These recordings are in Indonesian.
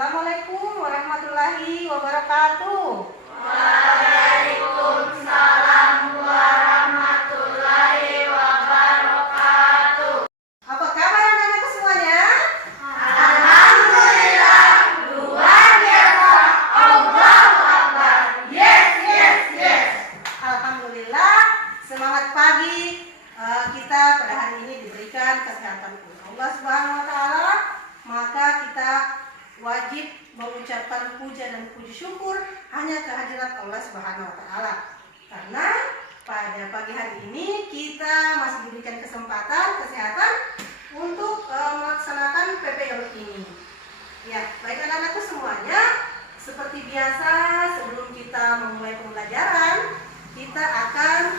Assalamualaikum warahmatullahi wabarakatuh. Waalaikumsalam warahmatullahi wabarakatuh. Apa kabar anak-anak semuanya? Alhamdulillah, luar biasa. Allahu Akbar. Yes, yes, yes. Alhamdulillah, semangat pagi. Kita pada hari ini diberikan kesehatan oleh Allah Subhanahu wa taala, maka kita wajib mengucapkan puja dan puji syukur hanya kehadirat Allah Subhanahu wa taala. Karena pada pagi hari ini kita masih diberikan kesempatan kesehatan untuk melaksanakan PPL ini. Ya, baik anak-anakku semuanya, seperti biasa sebelum kita memulai pembelajaran, kita akan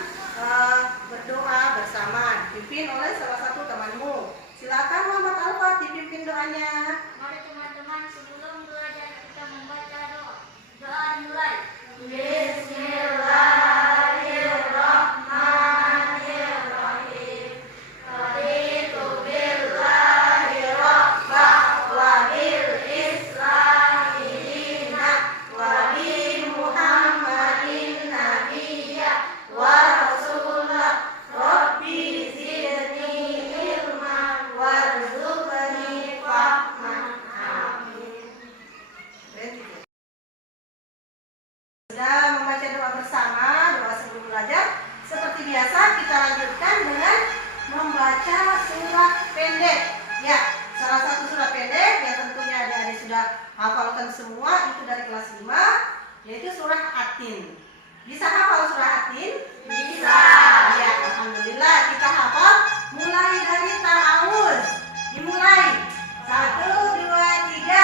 berdoa bersama dipimpin oleh salah satu temanmu. Silakan Muhammad Alfa dipimpin doanya. Mari teman-teman, sebelum belajar kita membaca doa. Doa dimulai. Bismillahirrahmanirrahim. Raditu billahi rabbah wa bil islami dinan wa bi Muhammadin nabiyya wa rasulah. Rabbi zidni ilman warzuqni fahman. Amin. Sudah membaca doa bersama, doa sebelum belajar. Seperti biasa kita lanjutkan dengan membaca surat pendek. Ya, salah satu surat pendek yang tentunya adik-adik sudah hafalkan semua itu dari kelas 5, yaitu surah At-Tin. Bisa hafal surah At-Tin? Bisa. Ya, alhamdulillah kita hafal mulai dari ta'awuz. Dimulai. 1, 2, 3.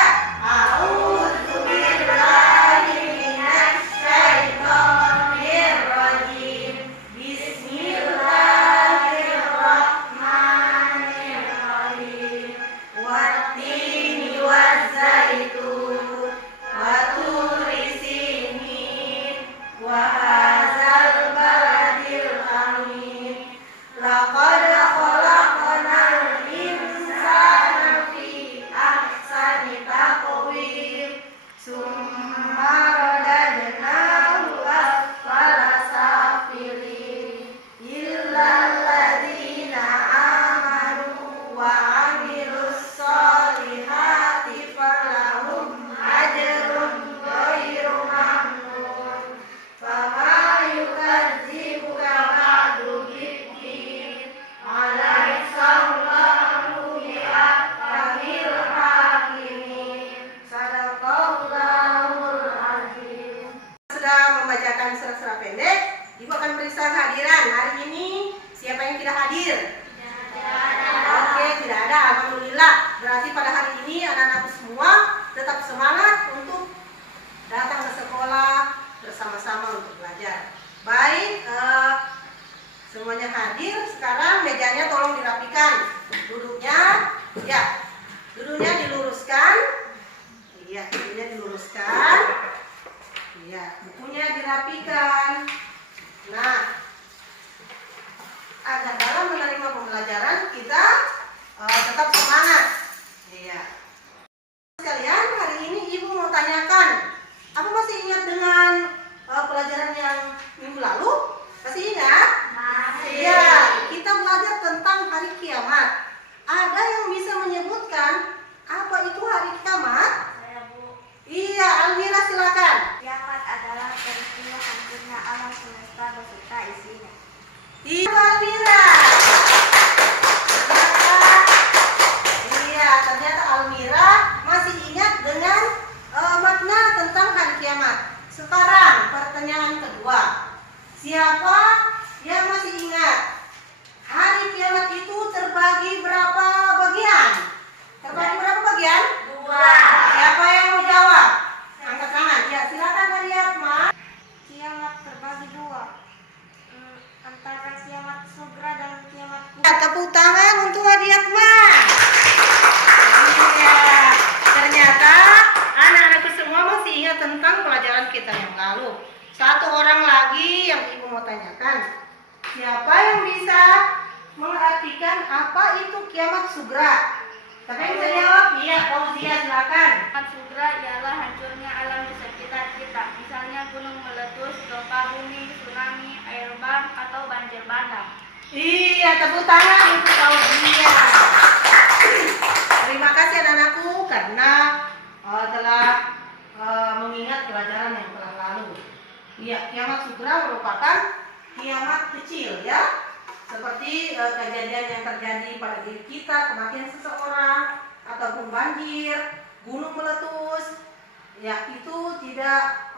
A'udzu billahi minasyaitonir rajim. Bismillahirrahmanirrahim. Wattini wazzaitun wa turi sinin wa hadzal baladil amin. Laqad khalaqnal insana fi ahsani taqwim. Summa radadnahu asfala safilin. Illal ladzina amanu wa amilus solihati falahum ajrun ghairu mamnun. Fama yukadzibuka ba'du biddin. Alaihissallahu bi'ahkamil hakimin. Sadaqallahul azim. Sudah membacakan surah-surah pendek, Ibu akan periksa kehadiran. Hari ini siapa yang tidak hadir? Oke, tidak ada. Alhamdulillah. Berarti pada hari ini anak-anak semua tetap semangat untuk datang ke sekolah bersama-sama untuk belajar. Baik, semuanya hadir. Sekarang mejanya tolong dirapikan. Duduknya, ya, duduknya diluruskan. Iya, duduknya diluruskan. Iya, bukunya dirapikan. Nah, agar dalam menerima pembelajaran kita tetap semangat. Iya. Sekalian, hari ini Ibu mau tanyakan, apa masih ingat dengan pelajaran yang minggu lalu? Masih ingat? Masih. Iya, kita belajar tentang hari kiamat. Ada yang bisa menyebutkan apa itu hari kiamat? Saya, Bu. Iya, Almira silakan. Kiamat adalah peristiwa hancurnya alam semesta beserta isinya. Iya, Almira. Iya, ternyata Almira masih ingat dengan makna tentang hari kiamat. Sekarang pertanyaan kedua. Siapa yang masih ingat hari kiamat itu terbagi berapa bagian? Terbagi berapa bagian? 2. Siapa yang mau jawab? Angkat tangan. Ya, silakan dari Atma. Kiamat terbagi 2. Antara kiamat sugra dan kiamat Ya, tepuk tangan untuk Adi Atma. Iya, ternyata anak-anakku semua masih ingat tentang pelajaran kita yang lalu. Satu orang lagi yang Ibu mau tanyakan. Siapa yang bisa mengartikan apa itu kiamat sugra? Siapa yang bisa jawab? Iya, Fauzia silakan. Sudra ialah hancurnya alam di sekitar kita. Misalnya gunung meletus, gempa bumi, tsunami, air bah, atau banjir bandang. Iya, tepuk tangan untuk Fauzia. Terima kasih anak-anakku karena telah mengingat pelajaran yang telah lalu. Iya, kiamat sudra merupakan kiamat kecil ya. Seperti kejadian yang terjadi pada diri kita, kematian seseorang, ataupun banjir, gunung meletus, ya itu tidak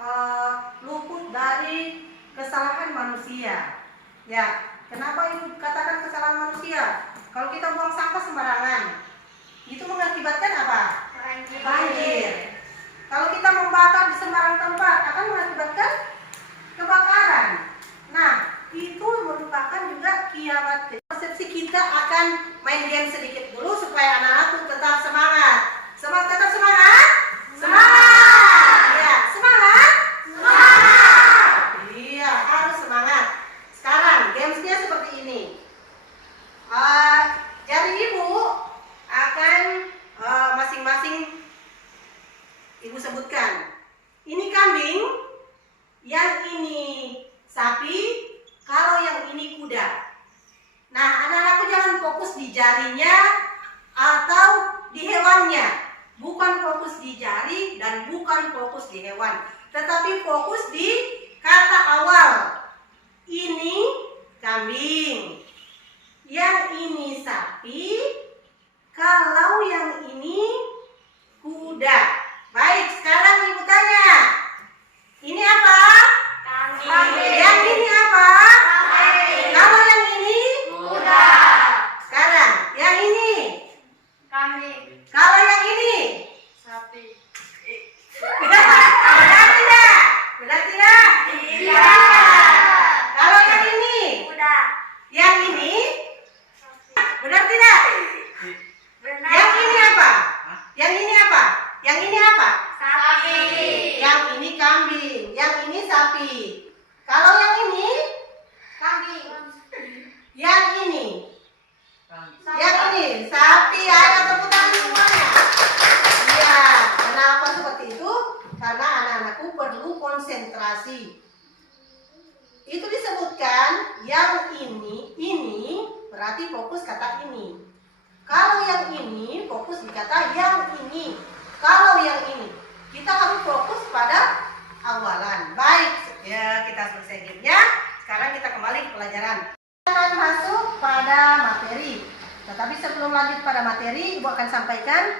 luput dari kesalahan manusia. Ya, kenapa ibu katakan kesalahan manusia? Kalau kita buang sampah sembarangan, itu mengakibatkan apa? Banjir. Kalau kita membakar di sembarang tempat, akan mengakibatkan kebakaran. Nah, itu merupakan juga kiamat. Persepsi kita akan main game sedikit dulu supaya anak-anakku tetap semangat. Tetap semangat? Semangat! Ya, semangat? Semangat! Iya, harus semangat. Sekarang, gamesnya seperti ini. Jari ibu akan masing-masing ibu sebutkan. Ini kambing, yang ini sapi, kalau yang ini kuda. Nah, anak-anakku jangan fokus di jarinya atau di hewannya. Bukan fokus di jari dan bukan fokus di hewan. Tetapi fokus di kata awal. Ini kambing. Yang ini sapi. Kalau yang ini kuda. Baik, sekarang ibu tanya. Ini apa? Kambing. Yang ini apa? Kambing. Kalau yang ini? Kuda. Sekarang, yang ini? Kambing. Kalau yang ini? Sapi. Benar tidak? Benar tidak? Iya. Kalau yang ini? Kuda. Yang ini? Benar tidak? Benar. Yang ini apa? Yang ini apa? Yang ini apa? Sapi. Yang ini kambing. Yang ini sapi. Kalau yang ini? Kambing. Yang ini? Yang ini? Sapi. Ayo tepuk tangan semuanya. Iya. Kenapa seperti itu? Karena anak-anakku perlu konsentrasi. Itu disebutkan yang ini berarti fokus kata ini. Kalau yang ini fokus di kata yang ini. Kalau yang ini kita harus fokus pada awalan. Baik, ya kita selesai gamenya. Sekarang kita kembali ke pelajaran. Kita akan masuk pada materi. Tetapi sebelum lanjut pada materi, Ibu akan sampaikan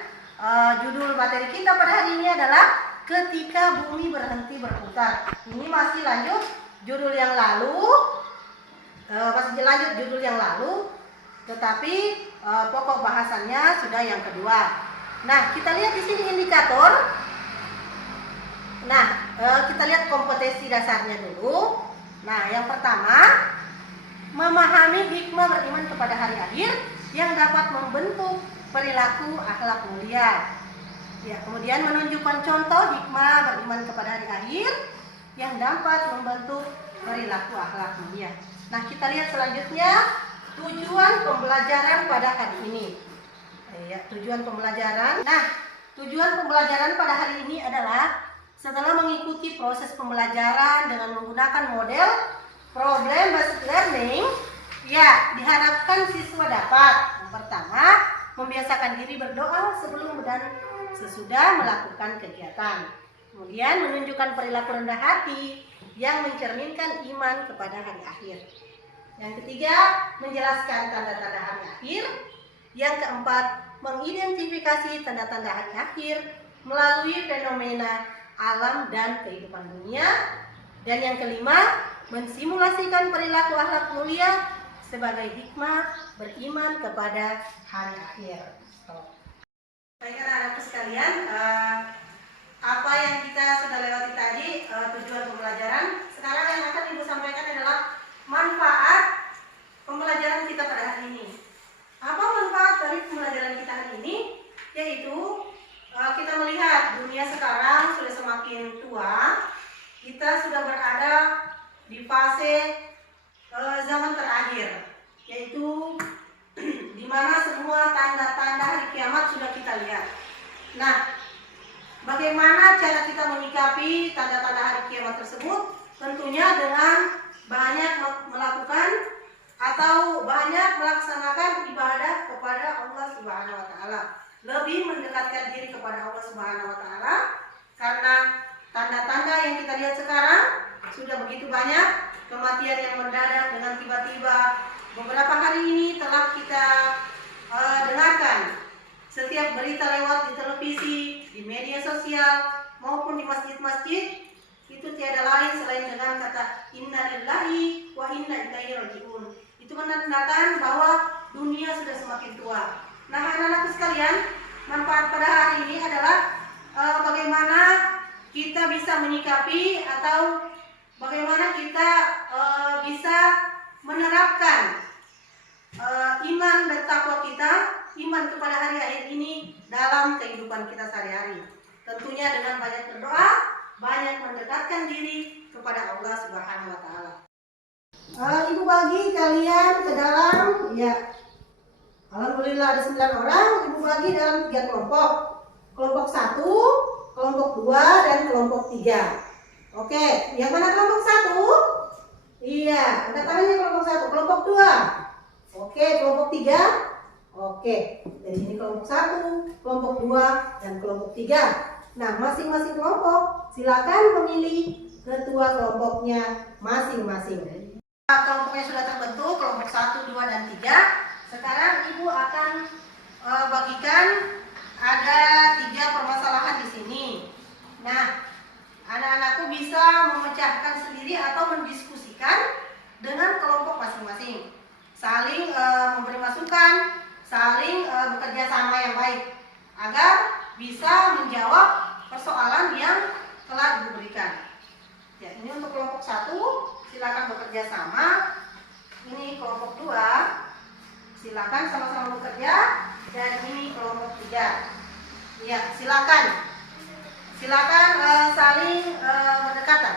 judul materi kita pada hari ini adalah ketika bumi berhenti berputar. Ini masih lanjut judul yang lalu, tetapi pokok bahasannya sudah yang kedua. Nah, kita lihat di sini indikator. Nah, kita lihat kompetensi dasarnya dulu. Nah, yang pertama, memahami hikmah beriman kepada hari akhir yang dapat membentuk perilaku akhlak mulia. Ya, kemudian menunjukkan contoh hikmah beriman kepada hari akhir yang dapat membentuk perilaku akhlak mulia. Nah, kita lihat selanjutnya tujuan pembelajaran pada hari ini. Ya, tujuan pembelajaran. Nah, tujuan pembelajaran pada hari ini adalah setelah mengikuti proses pembelajaran dengan menggunakan model problem based learning, ya, diharapkan siswa dapat yang pertama membiasakan diri berdoa sebelum dan sesudah melakukan kegiatan. Kemudian menunjukkan perilaku rendah hati yang mencerminkan iman kepada hari akhir. Yang ketiga, menjelaskan tanda-tanda hari akhir. Yang keempat, mengidentifikasi tanda-tanda hari akhir melalui fenomena alam dan kehidupan dunia. Dan yang kelima, mensimulasikan perilaku akhlak mulia sebagai hikmah beriman kepada hari akhir. Baik anak-anakku sekalian, apa yang kita sudah lewati tadi, tujuan pembelajaran. Sekarang yang akan Ibu sampaikan adalah manfaat pembelajaran kita pada hari ini. Apa manfaat dari pembelajaran kita hari ini? Yaitu kita melihat dunia sekarang sudah semakin tua. Kita sudah berada di fase zaman terakhir, yaitu di mana semua tanda-tanda hari kiamat sudah sekalian. Nah, bagaimana cara kita menyikapi tanda-tanda hari kiamat tersebut? Tentunya dengan banyak melakukan atau banyak melaksanakan ibadah kepada Allah Subhanahu wa taala. Lebih mendekatkan diri kepada Allah Subhanahu wa taala, karena tanda-tanda yang kita lihat sekarang sudah begitu banyak kematian yang mendadak dengan tiba-tiba. Beberapa hari ini telah kita dengarkan setiap berita lewat di televisi, di media sosial maupun di masjid-masjid, itu tiada lain selain dengan kata inna lillahi wa inna ilaihi rajiun. Itu menandakan bahwa dunia sudah semakin tua. Nah, anak-anakku sekalian, manfaat pada hari ini adalah bagaimana kita bisa menyikapi atau bagaimana kita bisa menerapkan iman dan takwa kita, iman kepada hari akhir ini dalam kehidupan kita sehari-hari. Tentunya dengan banyak berdoa, banyak mendekatkan diri kepada Allah Subhanahu wa taala. Ibu bagi kalian ke dalam, ya, alhamdulillah ada 9 orang. Ibu bagi dalam 3 kelompok. Kelompok 1, kelompok 2, dan kelompok 3. Oke, yang mana kelompok 1? Iya, angkat tangannya kelompok 1. Kelompok 2. Oke, kelompok 3. Oke, dari sini kelompok 1, kelompok 2, dan kelompok 3. Nah, masing-masing kelompok silakan memilih ketua kelompoknya masing-masing. Kelompoknya sudah terbentuk, kelompok 1, 2, dan 3. Sekarang Ibu akan bagikan ada 3 permasalahan di sini. Nah, anak-anakku bisa memecahkan sendiri atau mendiskusikan dengan kelompok masing-masing. Saling memberi masukan, saling bekerja sama yang baik agar bisa menjawab persoalan yang telah diberikan. Ya, ini untuk kelompok 1, silakan bekerja sama. Ini kelompok 2, silakan sama-sama bekerja. Dan ini kelompok 3. Ya, silakan saling berdekatan.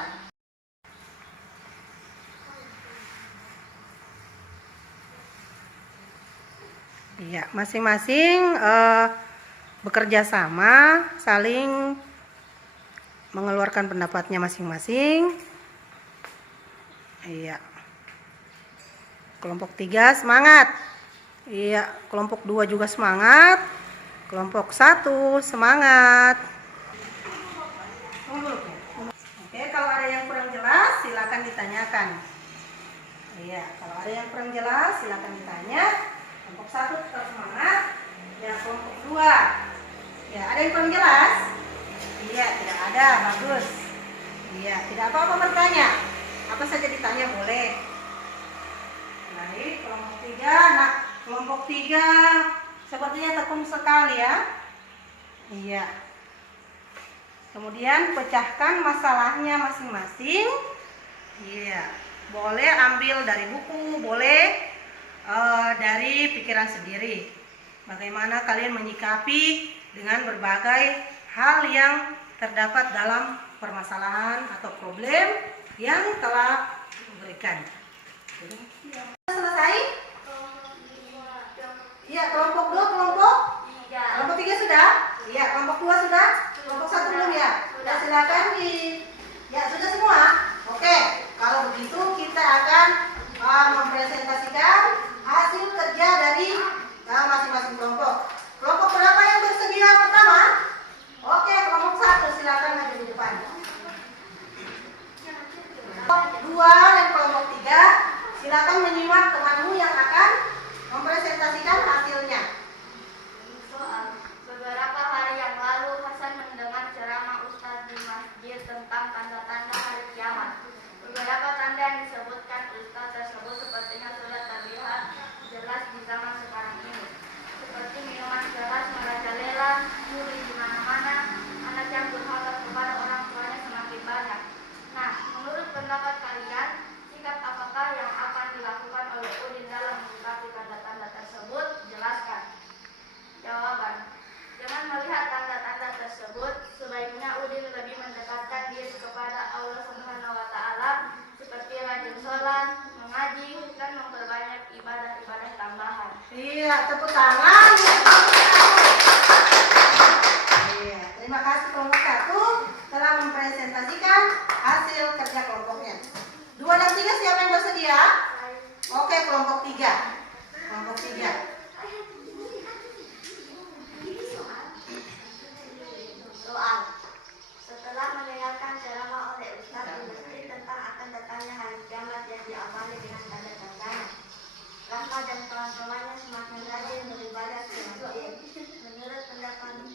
Iya, masing-masing bekerja sama, saling mengeluarkan pendapatnya masing-masing. Iya. Kelompok 3 semangat. Iya, kelompok 2 juga semangat. Kelompok 1 semangat. Oke, kalau ada yang kurang jelas silakan ditanyakan. Iya, kalau ada yang kurang jelas silakan ditanya. Kelompok 1 tetap semangat. Ya, kelompok 2. Ya, ada yang kurang jelas? Iya, tidak ada, bagus. Iya, tidak apa-apa bertanya. Apa saja ditanya boleh. Baik, kelompok 3. Nah, kelompok 3 sepertinya tekun sekali ya. Iya. Kemudian pecahkan masalahnya masing-masing. Iya. Boleh ambil dari buku, boleh dari pikiran sendiri. Bagaimana kalian menyikapi dengan berbagai hal yang terdapat dalam permasalahan atau problem yang telah diberikan. Selesai? Iya, kelompok 2, kelompok 3 sudah? Iya, kelompok 2 sudah? Kelompok 1 belum ya? Sudah, silakan ya, sudah semua? Oke, kalau begitu kita akan mempresentasikan hasil kerja dari masing-masing kelompok. Kelompok berapa yang bersedia pertama? Oke, kelompok 1 silakan maju di depan. Kelompok 2 dan kelompok 3 silakan menyimak temanmu yang akan mempresentasikan hasilnya. Beberapa hari yang lalu Hasan mendengar ceramah Ustadz di masjid tentang tanda-tanda hari kiamat. Beberapa tanda yang disebutkan Ustadz tersebut sepertinya sudah terlihat jelas di zaman sekarang ini. Seperti minuman keras merajalela, curi di mana-mana, anak yang durhaka kepada orang tuanya semakin banyak. Nah, menurut pendapat kalian, sikap apakah yang akan dilakukan oleh Udin dalam menyikapi tanda-tanda tersebut? Jelaskan. Jawaban. Dengan melihat tanda-tanda tersebut, sebaiknya Udin lebih mendekatkan diri kepada Allah Subhanahu wa taala seperti rajin sholat, mengaji, dan memperbanyak ibadah-ibadah tambahan. Iya, tepuk tangan. bersedia kelompoknya. 2 dan 3 siapa yang bersedia? Oke, kelompok 3. Kelompok 3. Soal. Setelah mendengarkan ceramah oleh Ustaz di masjid tentang akan datangnya hari kiamat yang diawali dengan tanda-tandanya, Rahmat dan kawan-kawannya semakin rajin beribadah ke masjid. Menurut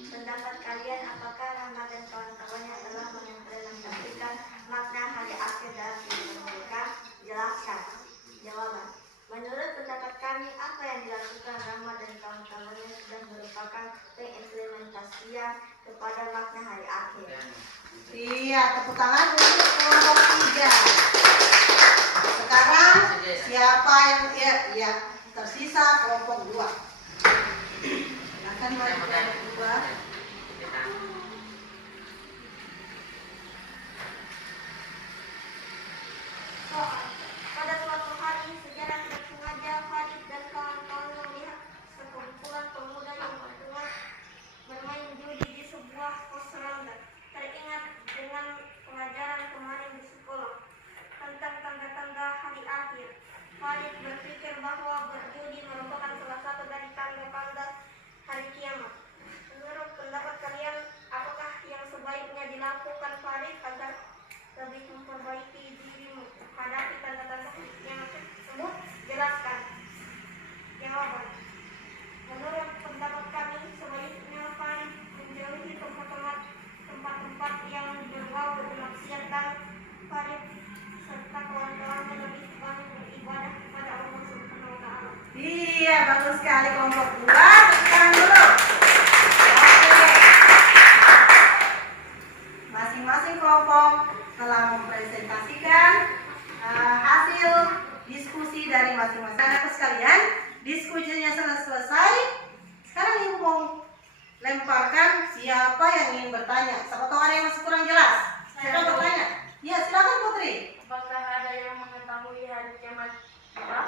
pendapat kalian, apakah Rahmat dan kawan-kawannya telah mengimplementasikan makna hari akhir dalam kehidupan mereka? Jelaskan. Jawaban. Menurut pendapat kami, apa yang dilakukan Rahmat dan kawan-kawannya sudah merupakan pengimplementasian kepada makna hari akhir. Iya, tepuk tangan untuk kelompok 3. Sekarang siapa yang ya tersisa kelompok 2. Silakan maju kelompok 2. Soal. Pada suatu hari, secara tidak sengaja Farid dan kawan-kawan melihat sekumpulan pemuda yang bermain judi di sebuah pos ronda. Teringat dengan pelajaran kemarin di sekolah tentang tanda-tanda hari akhir, Farid berpikir bahwa berjudi merupakan salah satu dari tanda-tanda hari kiamat. Menurut pendapat kalian, apakah yang sebaiknya dilakukan Farid agar lebih memperbaiki dirimu menghadapi tanda-tanda yang tersebut? Jelaskan. Jawaban. Menurut pendapat kami, sebaiknya Farid menjauhi tempat-tempat yang berbau bermaksiatan. Farid serta kawan-kawannya lebih banyak beribadah kepada Allah Subhanahu wa Ta'ala. Iya, bagus sekali kelompok 2. Sekarang dulu. Oke. Masing-masing kelompok telah mempresentasikan hasil diskusi dari masing-masing. Anak sekalian, diskusinya selesai. Sekarang ibu mau lemparkan siapa yang ingin bertanya. Siapa tahu ada yang masih kurang jelas. Siapa bertanya? Ya, silakan Putri. Apakah ada yang mengetahui hari kiamat tiba?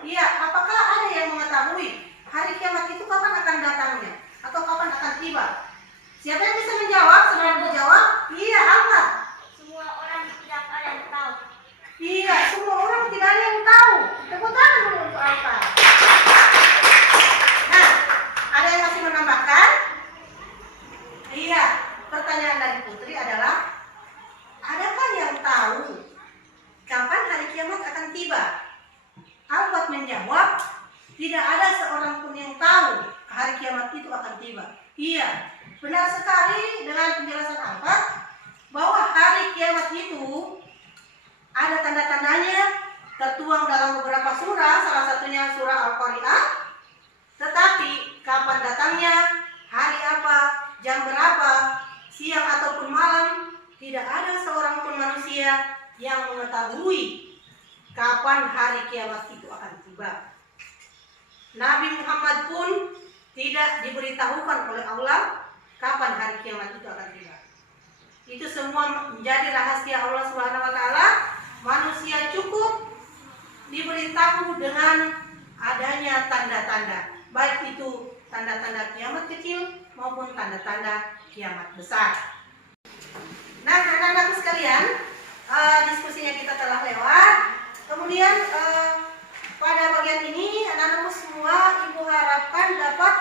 Iya, apakah ada yang mengetahui hari kiamat itu kapan akan datangnya atau kapan akan tiba? Siapa yang bisa menjawab? Sebelum menjawab, iya, Ahmad. Semua orang tidak ada yang tahu. Iya, semua orang tidak ada yang tahu. Tepuk tangan dulu untuk Ahmad. Nah, ada yang masih menambahkan? Iya, pertanyaan dari Putri adalah, adakah yang tahu kapan hari kiamat akan tiba? Albert menjawab, tidak ada seorang pun yang tahu hari kiamat itu akan tiba. Iya, benar sekali dengan penjelasan Albert bahwa hari kiamat itu ada tanda-tandanya tertuang dalam beberapa surah, salah satunya surah Al-Qari'ah. Tetapi kapan datangnya, hari apa, jam berapa, siang ataupun malam, tidak ada seorang pun manusia yang mengetahui kapan hari kiamat itu akan tiba. Nabi Muhammad pun tidak diberitahukan oleh Allah kapan hari kiamat itu akan tiba. Itu semua menjadi rahasia Allah Subhanahu wa Ta'ala. Manusia cukup diberitahu dengan adanya tanda-tanda, baik itu tanda-tanda kiamat kecil maupun tanda-tanda kiamat besar. Nah, anak-anakku sekalian, diskusinya kita telah lewat. Kemudian pada bagian ini anak-anakku semua ibu harapkan dapat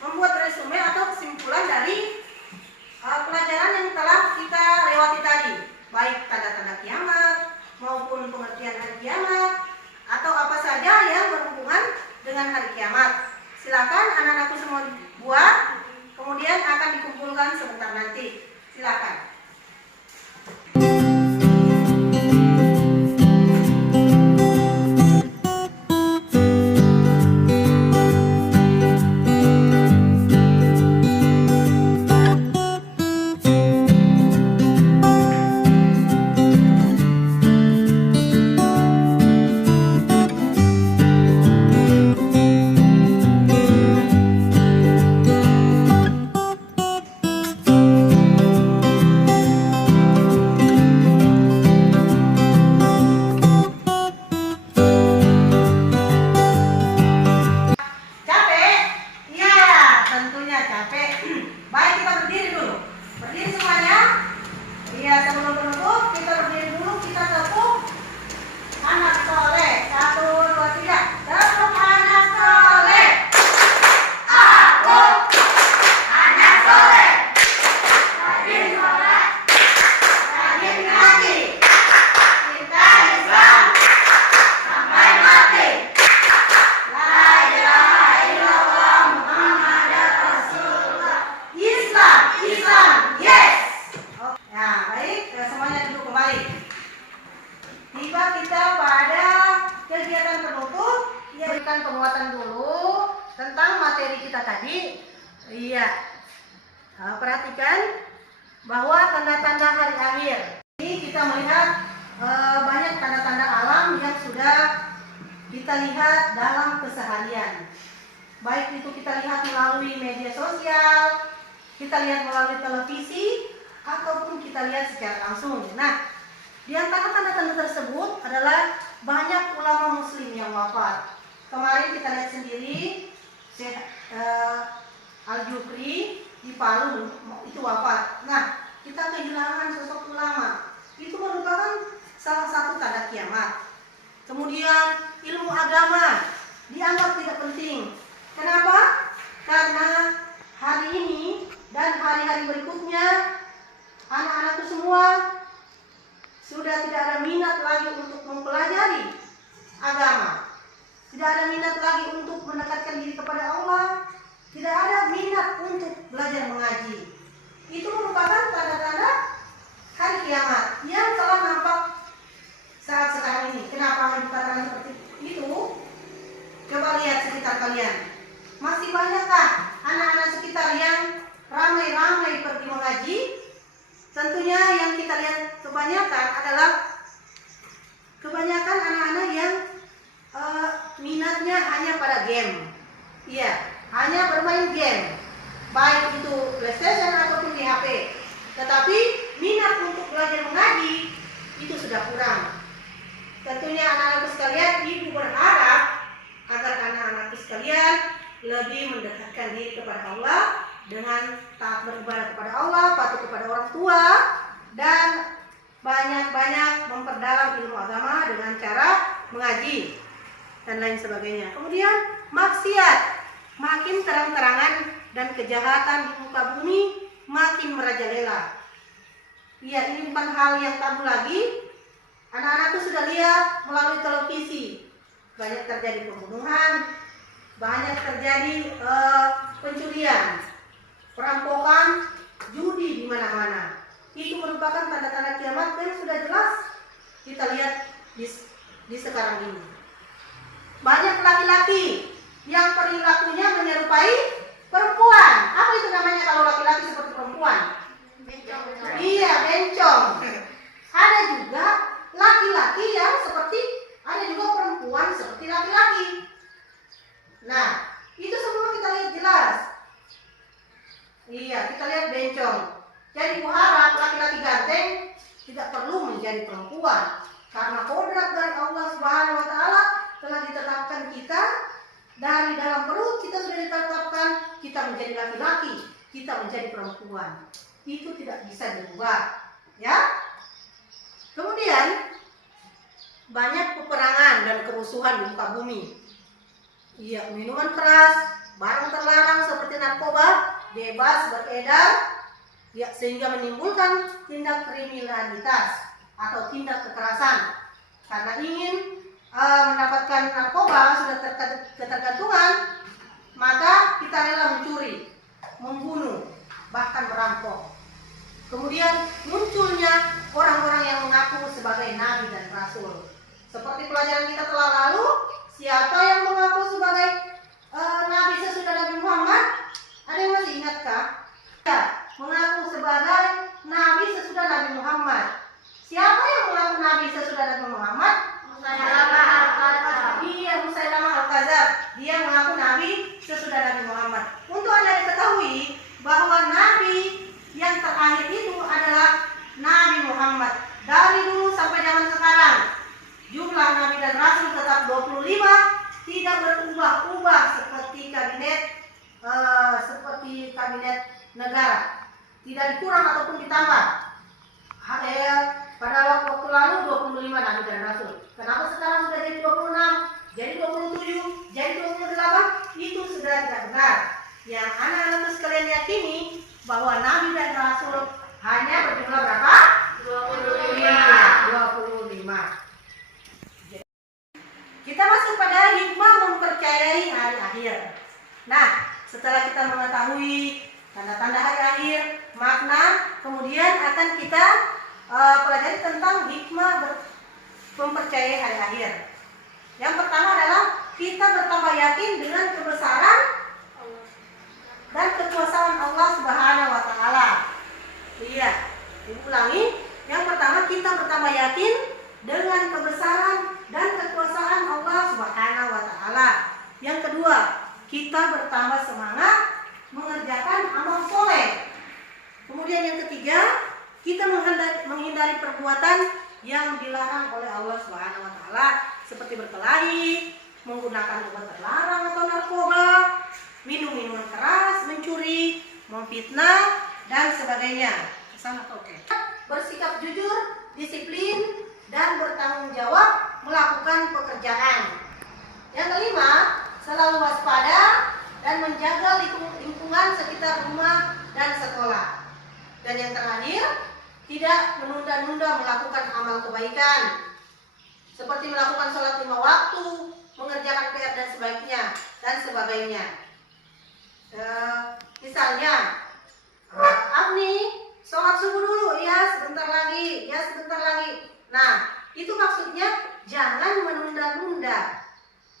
membuat resume atau kesimpulan dari pelajaran yang telah kita lewati tadi, baik tanda-tanda kiamat maupun pengertian hari kiamat atau apa saja yang berhubungan dengan hari kiamat. Silakan anak-anakku semua buat, kemudian akan dikumpulkan sebentar nanti. Silakan. kita tadi. Iya. Perhatikan bahwa tanda-tanda hari akhir. Ini kita melihat banyak tanda-tanda alam yang sudah kita lihat dalam keseharian. Baik itu kita lihat melalui media sosial, kita lihat melalui televisi, ataupun kita lihat secara langsung. Nah, di antara tanda-tanda tersebut adalah banyak ulama muslim yang wafat. Kemarin kita lihat sendiri Syekh Al-Jufri di Palu itu wafat. Nah, kita kehilangan sosok ulama. Itu merupakan salah satu tanda kiamat. Kemudian ilmu agama dianggap tidak penting. Kenapa? Karena hari ini dan hari-hari berikutnya anak-anakku semua sudah tidak ada minat lagi untuk mempelajari agama. Tidak ada minat lagi untuk mendekatkan diri kepada Allah. Tidak ada minat untuk belajar mengaji. Itu merupakan tanda-tanda hari kiamat yang telah nampak saat sekarang ini. Kenapa dikatakan seperti itu? Coba lihat sekitar kalian. Masih banyakkah anak-anak sekitar yang ramai-ramai pergi mengaji? Tentunya yang kita lihat kebanyakan adalah kebanyakan anak-anak yang minatnya hanya pada game. Iya, hanya bermain game. Baik itu PlayStation ataupun di HP. Tetapi minat untuk belajar mengaji itu sudah kurang. Tentunya anak-anakku sekalian, ibu berharap agar anak-anakku sekalian lebih mendekatkan diri kepada Allah dengan taat beribadah kepada Allah, patuh kepada orang tua, dan banyak-banyak memperdalam ilmu agama dengan cara mengaji dan lain sebagainya. Kemudian maksiat makin terang-terangan dan kejahatan di muka bumi makin merajalela. Iya, ini bukan hal yang tabu lagi. Anak-anakku sudah lihat melalui televisi banyak terjadi pembunuhan, banyak terjadi pencurian, perampokan, judi di mana-mana. Itu merupakan tanda-tanda kiamat yang sudah jelas kita lihat di sekarang ini. Banyak laki-laki yang perilakunya menyerupai perempuan. Apa itu namanya kalau laki-laki seperti perempuan? Bencong. Iya, bencong. Ada juga laki-laki yang seperti, ada juga perempuan seperti laki-laki. Nah, itu semua kita lihat jelas. Iya, kita lihat bencong. Jadi kuharap laki-laki ganteng tidak perlu menjadi perempuan, karena kodrat dari Allah Subhanahu wa taala telah ditetapkan kita dari dalam perut kita sudah ditetapkan kita menjadi laki-laki, kita menjadi perempuan. Itu tidak bisa dirubah, ya. Kemudian banyak peperangan dan kerusuhan di muka bumi. Iya, minuman keras, barang terlarang seperti narkoba bebas beredar, ya, sehingga menimbulkan tindak kriminalitas atau tindak kekerasan. Karena ingin mendapatkan narkoba sudah ketergantungan, maka kita rela mencuri, membunuh, bahkan merampok. Kemudian munculnya orang-orang yang mengaku sebagai nabi dan rasul. Seperti pelajaran kita telah lalu, siapa yang mengaku sebagai nabi sesudah Nabi Muhammad? Ada yang masih ingatkah? Ya, mengaku sebagai nabi sesudah Nabi Muhammad. Siapa yang mengaku nabi sesudah Nabi Muhammad? Musailamah Al-Kadzab. Iya, Musailamah Al-Kadzab. Dia mengaku nabi sesudah Nabi Muhammad. Untuk Anda diketahui bahwa nabi yang terakhir itu adalah Nabi Muhammad. Dari dulu sampai zaman sekarang, jumlah nabi dan rasul tetap 25, tidak berubah-ubah seperti kabinet negara. Tidak dikurang ataupun ditambah. Pada waktu lalu 25 nabi dan rasul. Kenapa sekarang sudah jadi 26, jadi 27, jadi 28? Itu sudah tidak benar. Yang anak-anak sekalian yakini bahwa nabi dan rasul hanya berjumlah berapa? 25. Kita masuk pada hikmah mempercayai hari akhir. Nah, setelah kita mengetahui tanda-tanda hari akhir, makna, kemudian akan kita pelajari tentang hikmah mempercayai hari akhir. Yang pertama adalah kita bertambah yakin dengan kebesaran bertambah semangat mengerjakan amal soleh. Kemudian yang ketiga, kita menghindari perbuatan yang dilarang oleh Allah Subhanahu wa taala seperti berkelahi, menggunakan obat terlarang atau narkoba, minum minuman keras, mencuri, memfitnah dan sebagainya. Kesana oke. Bersikap jujur, disiplin dan bertanggung jawab melakukan pekerjaan. Yang kelima, selalu waspada dan menjaga lingkungan sekitar rumah dan sekolah. Dan yang terakhir, tidak menunda-nunda melakukan amal kebaikan seperti melakukan sholat 5 waktu, mengerjakan PR dan sebagainya. Misalnya, Agni, sholat subuh dulu ya, sebentar lagi. Nah, itu maksudnya jangan menunda-nunda.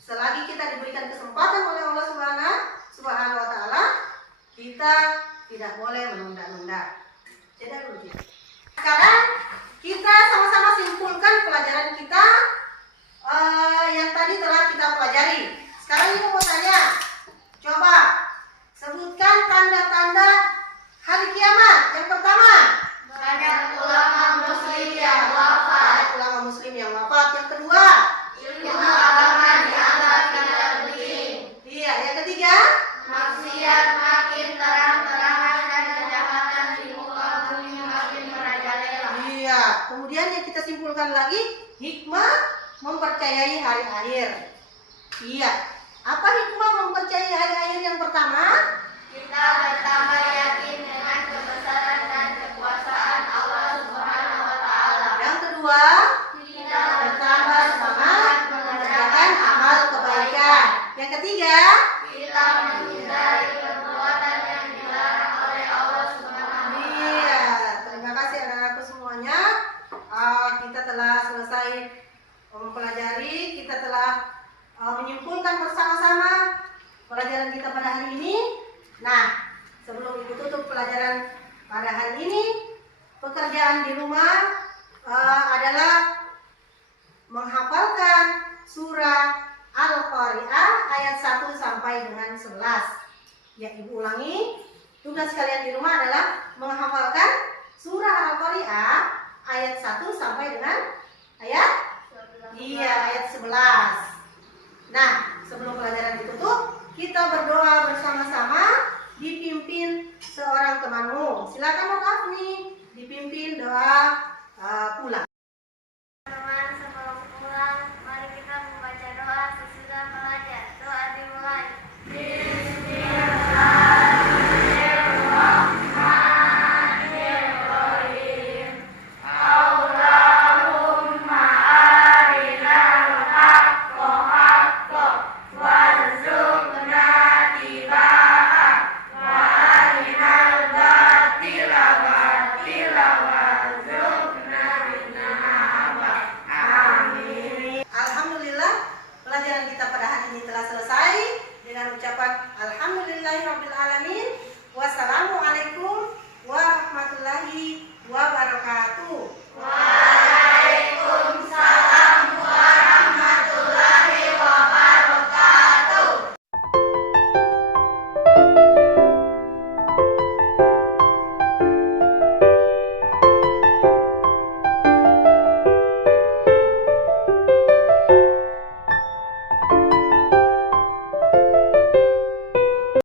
Selagi kita diberikan kesempatan oleh Allah Subhanahu wa taala, kita tidak boleh menunda-nunda. Sekarang kita sama-sama simpulkan pelajaran kita yang tadi telah kita pelajari. Sekarang ibu mau tanya, coba sebutkan tanda-tanda hari kiamat. Yang pertama, Banyak ulama muslim yang wafat. ulama muslim yang wafat. Yang kedua, Ilmu agama dianggap tidak penting. iya. Yang ketiga, Maksiat makin terang-terangan dan kejahatan di muka bumi makin merajalela. iya. Kemudian yang kita simpulkan lagi, hikmah mempercayai hari akhir. Iya. Apa hikmah mempercayai hari akhir yang pertama? Kita bertambah yakin dengan kebesaran dan kekuasaan Allah Subhanahu wa taala. Yang kedua, Kita bertambah semangat mengerjakan amal kebaikan. Yang ketiga, kita menghindari perbuatan yang dilarang oleh Allah Subhanahu wa taala. iya. Terima kasih anak-anakku semuanya. Kita telah selesai mempelajari, kita telah menyimpulkan bersama-sama pelajaran kita pada hari ini. Nah, sebelum ibu tutup pelajaran pada hari ini, pekerjaan di rumah adalah menghafalkan surah Al-Qari'ah ayat 1 sampai dengan 11. Ya, ibu ulangi. Tugas kalian di rumah adalah menghafalkan surah Al-Qari'ah ayat 1 sampai dengan ayat ayat 11. Nah, sebelum pelajaran ditutup, kita berdoa bersama-sama dipimpin seorang temanmu. Silakan Dok Afni dipimpin doa pulang. Teman-teman, sebelum pulang, mari kita membaca doa sesudah belajar. Doa dimulai. Bismillahirrahmanirrahim. Allahumma arinal haqqa haqqa warzuqna tiba'ah wa arinal batila batila warzuqna minaba. Amin. Alhamdulillah, pelajaran kita pada hari ini telah selesai dengan ucapan alhamdulillahirabbil alamin. Wassalamualaikum warahmatullahi wabarakatuh.